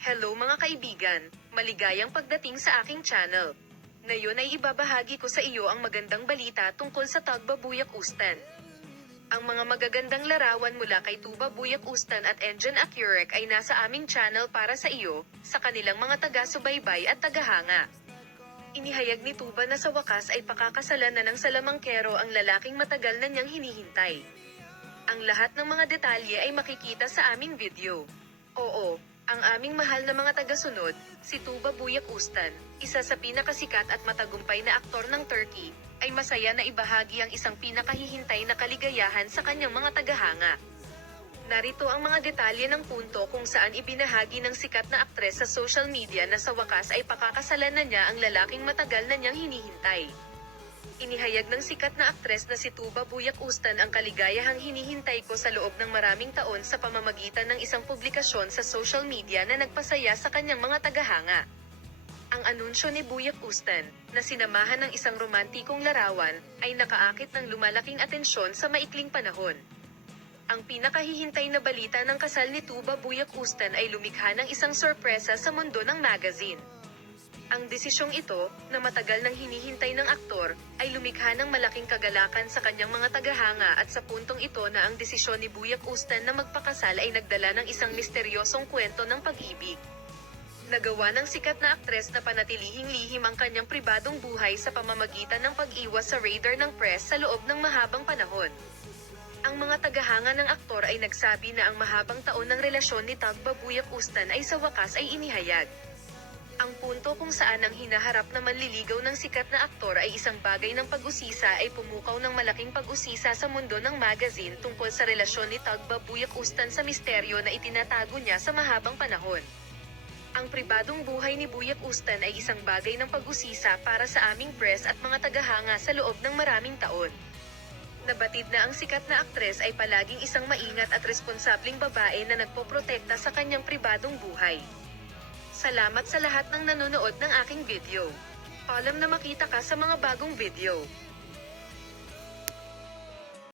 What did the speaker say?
Hello mga kaibigan, maligayang pagdating sa aking channel. Ngayon ay ibabahagi ko sa iyo ang magandang balita tungkol sa Tugba Buyak Ustan. Ang mga magagandang larawan mula kay Tuba Buyak Ustan at Engine Accurec ay nasa aming channel para sa iyo, sa kanilang mga taga-subaybay at tagahanga. Inihayag ni Tuba na sa wakas ay pakakasalan na ng salamangkero ang lalaking matagal na niyang hinihintay. Ang lahat ng mga detalye ay makikita sa aming video. Oo, ang aming mahal na mga tagasunod, si Tuba Buyak Ustan, isa sa pinakasikat at matagumpay na aktor ng Turkey, ay masaya na ibahagi ang isang pinakahihintay na kaligayahan sa kanyang mga tagahanga. Narito ang mga detalye ng punto kung saan ibinahagi ng sikat na aktres sa social media na sa wakas ay pakakasalan na niya ang lalaking matagal na niyang hinihintay. Inihayag ng sikat na aktres na si Tuba Buyak Ustan ang kaligayahang hinihintay ko sa loob ng maraming taon sa pamamagitan ng isang publikasyon sa social media na nagpasaya sa kanyang mga tagahanga. Ang anunsyo ni Buyak Ustan, na sinamahan ng isang romantikong larawan, ay nakaakit ng lumalaking atensyon sa maikling panahon. Ang pinakahihintay na balita ng kasal ni Tuba Buyak Ustan ay lumikha ng isang sorpresa sa mundo ng magazine. Ang desisyong ito, na matagal nang hinihintay ng aktor, ay lumikha ng malaking kagalakan sa kanyang mga tagahanga at sa puntong ito na ang desisyon ni Buyak Ustan na magpakasal ay nagdala ng isang misteryosong kwento ng pag-ibig. Nagawa ng sikat na aktres na panatilihing lihim ang kanyang pribadong buhay sa pamamagitan ng pag-iwas sa radar ng press sa loob ng mahabang panahon. Ang mga tagahanga ng aktor ay nagsabi na ang mahabang taon ng relasyon ni Tugba Buyak Ustan ay sa wakas ay inihayag. Ang punto kung saan ang hinaharap na manliligaw ng sikat na aktor ay isang bagay ng pag-usisa ay pumukaw ng malaking pag-usisa sa mundo ng magazine tungkol sa relasyon ni Tugba Buyak Ustan sa misteryo na itinatago niya sa mahabang panahon. Ang pribadong buhay ni Buyak Ustan ay isang bagay ng pag-usisa para sa aming press at mga tagahanga sa loob ng maraming taon. Nabatid na ang sikat na aktres ay palaging isang maingat at responsableng babae na nagpoprotekta sa kanyang pribadong buhay. Salamat sa lahat ng nanonood ng aking video. Paalam na makita ka sa mga bagong video.